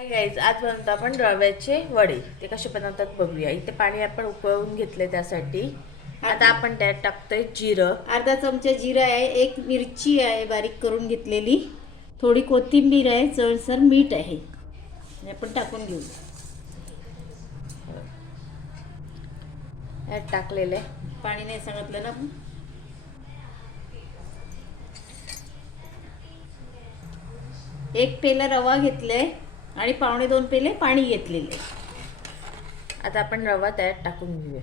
Hi guys, आज बनवतो आपण रव्याचे वडे. ते कसे बनवतात बघूया. इथे पाणी आपण उकळून घेतले त्यासाठी. आता आपण त्यात टाकतोय जिरं, अर्धा चमचा जिरा आहे, एक मिरची आहे बारीक करून घेतलेली, थोडी कोथिंबीर आहे, चळसर मीठ आहे. हे आपण टाकून घेऊ. यात टाकलेलं आहे. पाणी नाही सांगितलं ना आपण. एक पेला रवा घेतलाय आणि 1.25 पेले पाणी घेतलेले. आता आपण रवा त्यात टाकून घेऊया.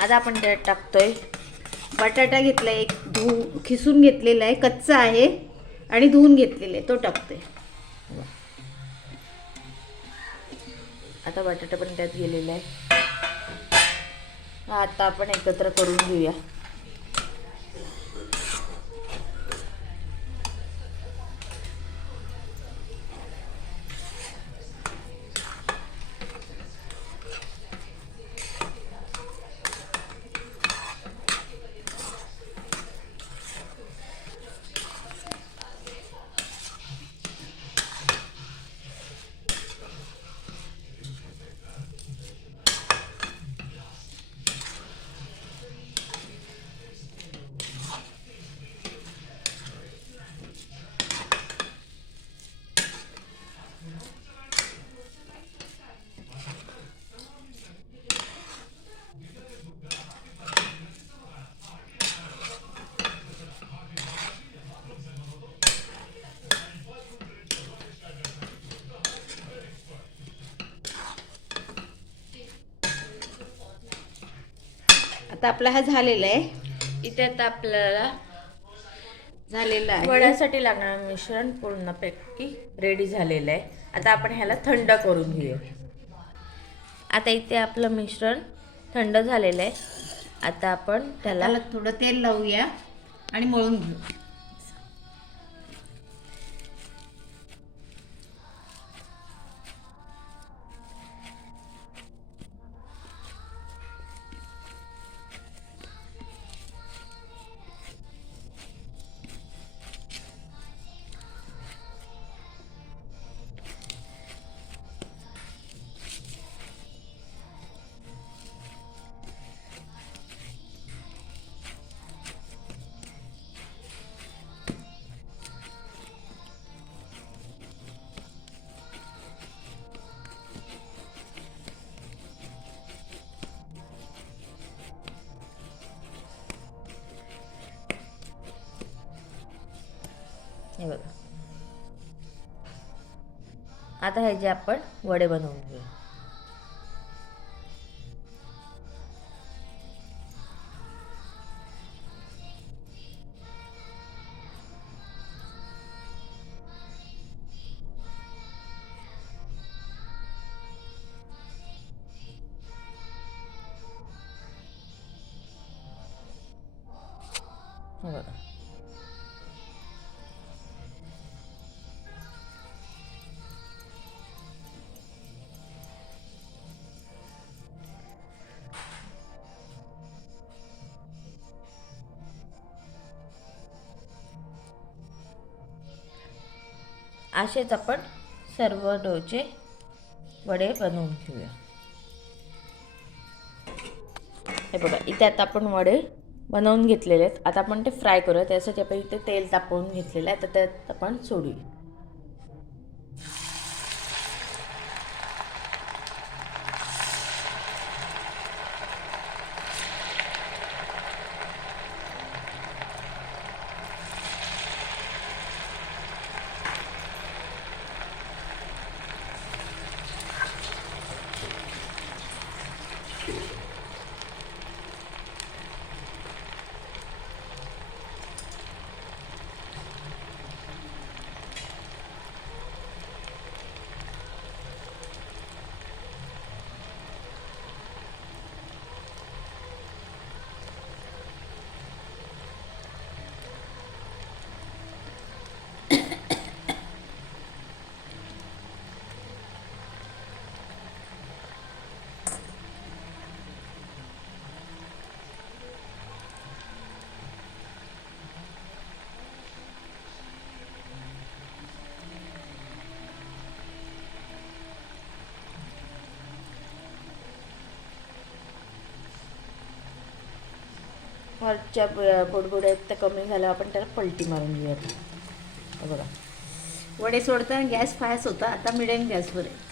आता आपण त्यात टाकतोय बटाटा घेतलाय, एक खिसून घेतलेला आहे, कच्चा आहे आणि धुवून घेतलेला आहे, तो टाकतोय. आता बटाटा पण त्यात गेलेला आहे. आता आपण एकत्र करून घेऊया. आता आपला हा झालेला आहे. इथे आता आपल्याला झालेला आहे वड्यासाठी लागणारं मिश्रण पूर्णपैकी रेडी झालेलं आहे. आता आपण ह्याला थंड करून घेऊया. आता इथे आपलं मिश्रण थंड झालेलं आहे. आता आपण त्याला त्याला थोडं तेल लावूया आणि मळून घेऊ. हे बघा. आता हे जे आपण वडे बनवून घेऊ. हे बघा. असेच आपण सर्व डोचे वडे बनवून घेऊया. हे बघा, इथे आता आपण वडे बनवून घेतलेले आहेत. आता आपण ते फ्राय करूया. त्यासाठी आपण इथे तेल तापवून घेतलेलं आहे. तर त्यात आपण सोडूया. वरच्या बुडबुड्या आहेत त्या कमी झाल्या, आपण त्याला पलटी मारून घेऊयात. हे बघा वडे सोडताना गॅस फास्ट होता, आता मिडियम गॅसवर आहे.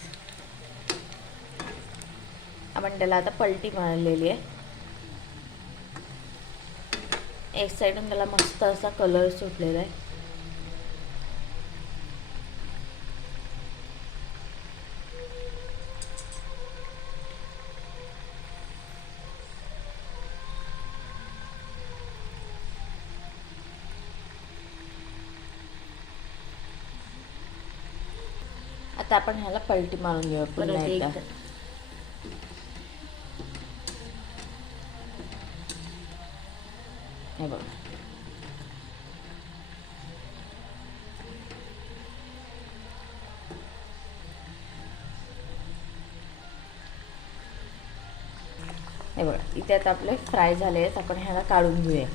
आपण त्याला आता पलटी मारलेली आहे. एक साईडून त्याला मस्त असा कलर सुटलेला आहे. आता आपण ह्याला पलटी मारून घेऊया पुन्हा परत एकदा. एकदा. हे बघा हे बघा इथे आता आपले फ्राय झाले आहेत. आपण ह्याला काढून घेऊया.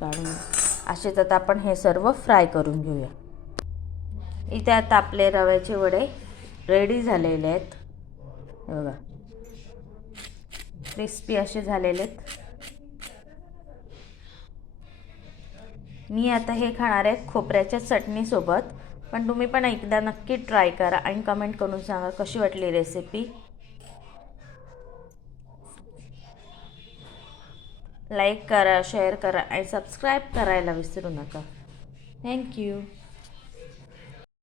काढून असेच आता आपण हे सर्व फ्राय करून घेऊया. इथे आता आपले रव्याचे वडे रेडी झालेले आहेत. हे बघा क्रिस्पी असे झालेले आहेत. मी आता हे खाणार आहे खोबऱ्याच्या चटणीसोबत. पण तुम्ही पण एकदा नक्की ट्राय करा आणि कमेंट करून सांगा कशी वाटली रेसिपी. लाईक करा, शेअर करा आणि सबस्क्राईब करायला विसरू नका. थँक्यू.